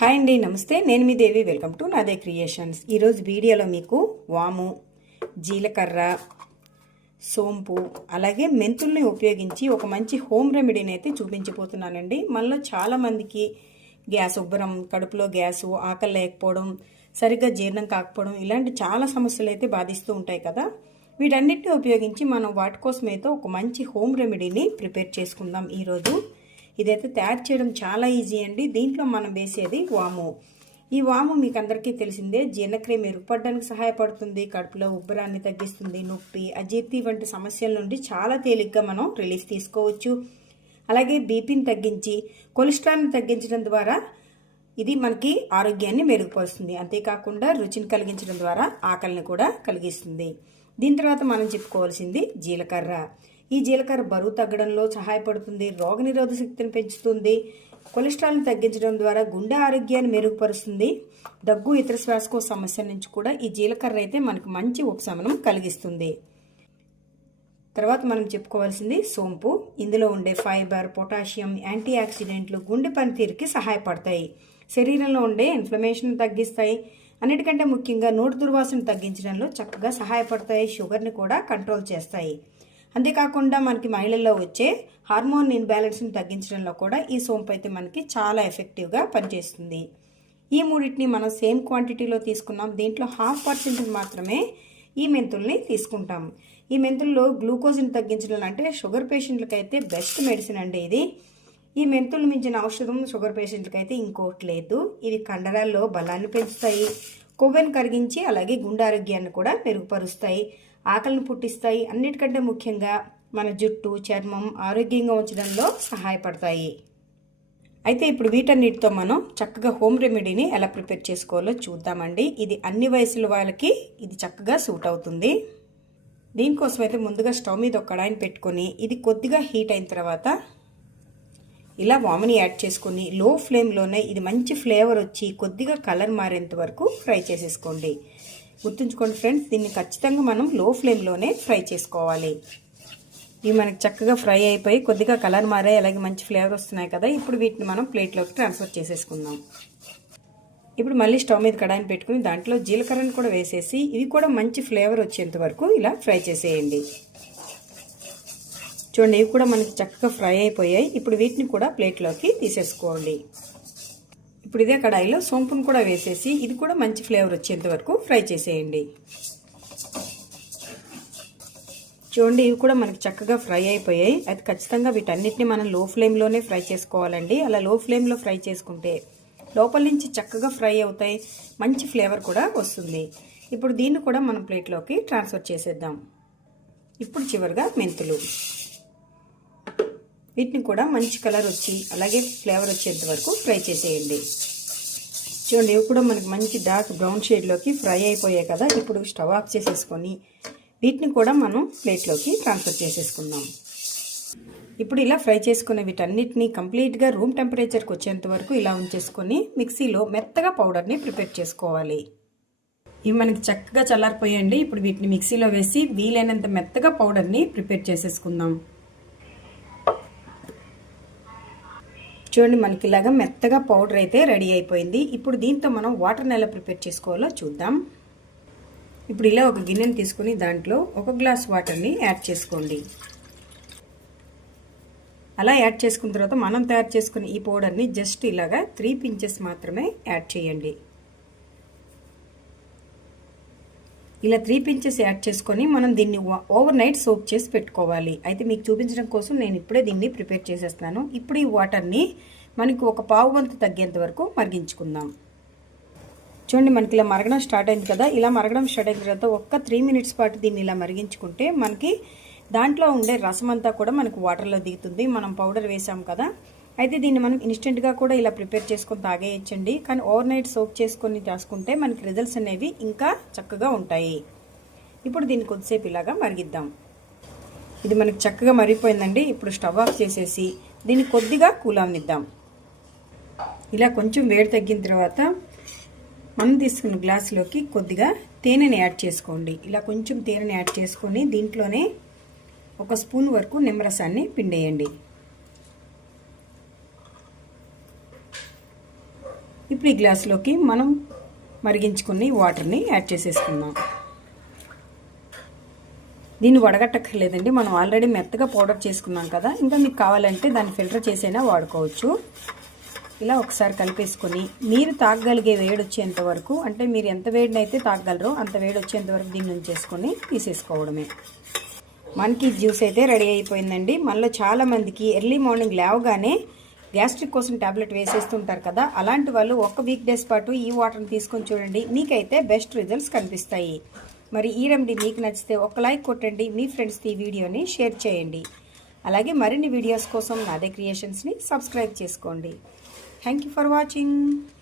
Hi అండి నమస్తే. నేను మీ Devi. Welcome to Nade creations. ఈరోజు వీడియోలో మీకు వాము జీలకర్ర సోంపు అలాగే మెంతుల్ని ఉపయోగించి ఒక మంచి హోమ్ రెమెడీని అయితే చూపించిపోతున్నానండి మనలో చాలామందికి గ్యాస్ ఉబ్బరం కడుపులో గ్యాసు ఆకలి లేకపోవడం సరిగ్గా జీర్ణం కాకపోవడం ఇలాంటి చాలా సమస్యలు అయితే బాధిస్తూ ఉంటాయి కదా. వీటన్నిటిని ఉపయోగించి మనం వాటి కోసం అయితే ఒక మంచి హోమ్ రెమెడీని ప్రిపేర్ చేసుకుందాం ఈరోజు ఇదైతే తయారు చేయడం చాలా ఈజీ అండి. దీంట్లో మనం వేసేది వాము. ఈ వాము మీకు అందరికీ తెలిసిందే జీర్ణక్రియ మెరుగుపడడానికి సహాయపడుతుంది కడుపులో ఉబ్బరాన్ని తగ్గిస్తుంది నొప్పి అజీర్తి వంటి సమస్యల నుండి చాలా తేలిగ్గా మనం రిలీఫ్ తీసుకోవచ్చు. అలాగే బీపీని తగ్గించి కొలెస్ట్రాల్ని తగ్గించడం ద్వారా ఇది మనకి ఆరోగ్యాన్ని మెరుగుపరుస్తుంది. అంతేకాకుండా రుచిని కలిగించడం ద్వారా ఆకలిని కూడా కలిగిస్తుంది. దీని తర్వాత మనం చెప్పుకోవాల్సింది జీలకర్ర. ఈ జీలకర్ర బరువు తగ్గడంలో సహాయపడుతుంది రోగనిరోధ శక్తిని పెంచుతుంది కొలెస్ట్రాల్ని తగ్గించడం ద్వారా గుండె ఆరోగ్యాన్ని మెరుగుపరుస్తుంది. దగ్గు ఇతర శ్వాసకోశ సమస్యల నుంచి కూడా ఈ జీలకర్ర అయితే మనకు మంచి ఉపశమనం కలిగిస్తుంది. తర్వాత మనం చెప్పుకోవాల్సింది సోంపు. ఇందులో ఉండే ఫైబర్ పొటాషియం యాంటీ ఆక్సిడెంట్లు గుండె పనితీరుకి సహాయపడతాయి. శరీరంలో ఉండే ఇన్ఫ్లమేషన్ తగ్గిస్తాయి. అన్నిటికంటే ముఖ్యంగా నోటి దుర్వాసన తగ్గించడంలో చక్కగా సహాయపడతాయి. షుగర్ని కూడా కంట్రోల్ చేస్తాయి. అంతేకాకుండా మనకి మహిళల్లో వచ్చే హార్మోన్ ఇన్బ్యాలెన్స్ని తగ్గించడంలో కూడా ఈ సోంపు అయితే మనకి చాలా ఎఫెక్టివ్గా పనిచేస్తుంది. ఈ మూడింటిని మనం సేమ్ క్వాంటిటీలో తీసుకున్నాం. దీంట్లో హాఫ్ పర్సెంట్ మాత్రమే ఈ మెంతుల్ని తీసుకుంటాం. ఈ మెంతుల్లో గ్లూకోజ్ని తగ్గించడం అంటే షుగర్ పేషెంట్లకి అయితే బెస్ట్ మెడిసిన్ అండి ఇది. ఈ మెంతులు మించిన ఔషధం షుగర్ పేషెంట్లకి అయితే ఇంకోటి లేదు. ఇవి కండరాల్లో బలాన్ని పెంచుతాయి. కొవ్వుని కరిగించి అలాగే గుండె ఆరోగ్యాన్ని కూడా మెరుగుపరుస్తాయి. ఆకలిని పుట్టిస్తాయి. అన్నిటికంటే ముఖ్యంగా మన జుట్టు చర్మం ఆరోగ్యంగా ఉంచడంలో సహాయపడతాయి. అయితే ఇప్పుడు వీటన్నిటితో మనం చక్కగా హోమ్ రెమెడీని ఎలా ప్రిపేర్ చేసుకోవాలో చూద్దామండి. ఇది అన్ని వయసుల వాళ్ళకి ఇది చక్కగా సూట్ అవుతుంది. దీనికోసం అయితే ముందుగా స్టవ్ మీద ఒక కడాయిని పెట్టుకొని ఇది కొద్దిగా హీట్ అయిన తర్వాత ఇలా వాముని యాడ్ చేసుకొని లో ఫ్లేమ్లోనే ఇది మంచి ఫ్లేవర్ వచ్చి కొద్దిగా కలర్ మారేంత వరకు ఫ్రై చేసేసుకోండి. గుర్తుంచుకోండి ఫ్రెండ్స్ దీన్ని ఖచ్చితంగా మనం లో ఫ్లేమ్లోనే ఫ్రై చేసుకోవాలి. ఇవి మనకి చక్కగా ఫ్రై అయిపోయి కొద్దిగా కలర్ మారాయి అలాగే మంచి ఫ్లేవర్ వస్తున్నాయి కదా. ఇప్పుడు వీటిని మనం ప్లేట్లోకి ట్రాన్స్ఫర్ చేసేసుకుందాం. ఇప్పుడు మళ్ళీ స్టవ్ మీద కడాయిని పెట్టుకుని దాంట్లో జీలకర్రను కూడా వేసేసి ఇవి కూడా మంచి ఫ్లేవర్ వచ్చేంత వరకు ఇలా ఫ్రై చేసేయండి. చూడండి ఇవి కూడా మనకి చక్కగా ఫ్రై అయిపోయాయి. ఇప్పుడు వీటిని కూడా ప్లేట్లోకి తీసేసుకోండి. ఇప్పుడు ఇదే కడాయిలో సోంపును కూడా వేసేసి ఇది కూడా మంచి ఫ్లేవర్ వచ్చేంత వరకు ఫ్రై చేసేయండి. చూడండి ఇవి కూడా మనకి చక్కగా ఫ్రై అయిపోయాయి. అది ఖచ్చితంగా వీటన్నిటిని మనం లో ఫ్లేమ్లోనే ఫ్రై చేసుకోవాలండి. అలా లో ఫ్లేమ్లో ఫ్రై చేసుకుంటే లోపల నుంచి చక్కగా ఫ్రై అవుతాయి. మంచి ఫ్లేవర్ కూడా వస్తుంది. ఇప్పుడు దీన్ని కూడా మనం ప్లేట్లోకి ట్రాన్స్ఫర్ చేసేద్దాం. ఇప్పుడు చివరిగా మెంతులు. వీటిని కూడా మంచి కలర్ వచ్చి అలాగే ఫ్లేవర్ వచ్చేంత వరకు ఫ్రై చేసేయండి. చూడండి ఇవి కూడా మనకి మంచి డార్క్ బ్రౌన్ షేడ్లోకి ఫ్రై అయిపోయాయి కదా ఇప్పుడు స్టవ్ ఆఫ్ చేసేసుకొని వీటిని కూడా మనం ప్లేట్లోకి ట్రాన్స్ఫర్ చేసేసుకుందాం. ఇప్పుడు ఇలా ఫ్రై చేసుకునే వీటన్నిటిని కంప్లీట్గా రూమ్ టెంపరేచర్కి వచ్చేంత వరకు ఇలా ఉంచేసుకొని మిక్సీలో మెత్తగా పౌడర్ని ప్రిపేర్ చేసుకోవాలి. ఇవి మనకి చక్కగా చల్లారిపోయండి ఇప్పుడు వీటిని మిక్సీలో వేసి వీలైనంత మెత్తగా పౌడర్ని ప్రిపేర్ చేసేసుకుందాం. చూడండి మనకి ఇలాగా మెత్తగా పౌడర్ అయితే రెడీ అయిపోయింది. ఇప్పుడు దీంతో మనం వాటర్ని ఎలా ప్రిపేర్ చేసుకోవాలో చూద్దాం. ఇప్పుడు ఇలా ఒక గిన్నెని తీసుకుని దాంట్లో ఒక గ్లాస్ వాటర్ని యాడ్ చేసుకోండి. అలా యాడ్ చేసుకున్న తర్వాత మనం తయారు చేసుకున్న ఈ పౌడర్ని జస్ట్ ఇలాగా త్రీ పించెస్ మాత్రమే యాడ్ చేయండి. ఇలా త్రీ పించెస్ యాడ్ చేసుకొని మనం దీన్ని ఓవర్ నైట్ సోప్ చేసి పెట్టుకోవాలి. అయితే మీకు చూపించడం కోసం నేను ఇప్పుడే దీన్ని ప్రిపేర్ చేసేస్తాను ఇప్పుడు ఈ వాటర్ని మనకి ఒక పావు వంతు తగ్గేంత వరకు మరిగించుకుందాం. చూడండి మనకి ఇలా మరగడం స్టార్ట్ అయింది కదా. ఇలా మరగడం స్టార్ట్ అయిన తర్వాత ఒక్క త్రీ మినిట్స్ పాటు దీన్ని ఇలా మరిగించుకుంటే మనకి దాంట్లో ఉండే రసం అంతా కూడా మనకు వాటర్లో దిగుతుంది. మనం పౌడర్ వేసాం కదా. అయితే దీన్ని మనం ఇన్స్టెంట్గా కూడా ఇలా ప్రిపేర్ చేసుకొని తాగేయచ్చండి. కానీ ఓవర్ నైట్ సోప్ చేసుకొని రాసుకుంటే మనకి రిజల్ట్స్ అనేవి ఇంకా చక్కగా ఉంటాయి. ఇప్పుడు దీన్ని కొద్దిసేపు ఇలాగా మరిగిద్దాం. ఇది మనకి చక్కగా మరిగిపోయిందండి. ఇప్పుడు స్టవ్ ఆఫ్ చేసేసి దీన్ని కొద్దిగా కూలాన్నిద్దాం ఇలా కొంచెం వేడి తగ్గిన తర్వాత మనం తీసుకున్న గ్లాసులోకి కొద్దిగా తేనెని యాడ్ చేసుకోండి. ఇలా కొంచెం తేనెని యాడ్ చేసుకొని దీంట్లోనే ఒక స్పూన్ వరకు నిమ్మరసాన్ని పిండేయండి. ఇప్పుడు ఈ గ్లాసులోకి మనం మరిగించుకుని వాటర్ని యాడ్ చేసేసుకుందాం. దీన్ని వడగట్టక్కర్లేదండి మనం ఆల్రెడీ మెత్తగా పౌడర్ చేసుకున్నాం కదా ఇంకా మీకు కావాలంటే దాన్ని ఫిల్టర్ చేసైనా వాడుకోవచ్చు. ఇలా ఒకసారి కలిపేసుకొని మీరు తాగగలిగే వేడి వచ్చేంత వరకు అంటే మీరు ఎంత వేడినైతే తాగగలరో అంత వేడి వచ్చేంత వరకు దీన్ని ఉంచేసుకొని తీసేసుకోవడమే. మనకి జ్యూస్ అయితే రెడీ అయిపోయిందండి. మనలో చాలా మందికి ఎర్లీ మార్నింగ్ లేవగానే గ్యాస్ట్రిక్ కోసం టాబ్లెట్ వేసేస్తుంటారు కదా అలాంటి వాళ్ళు ఒక వీక్ డేస్ పాటు ఈ వాటర్ని తీసుకొని చూడండి. మీకైతే బెస్ట్ రిజల్ట్స్ కనిపిస్తాయి. మరి ఈ రెమెడీ మీకు నచ్చితే ఒక లైక్ కొట్టండి మీ ఫ్రెండ్స్కి ఈ వీడియోని షేర్ చేయండి. అలాగే మరిన్ని వీడియోస్ కోసం నాదే క్రియేషన్స్ని సబ్స్క్రైబ్ చేసుకోండి. Thank you for watching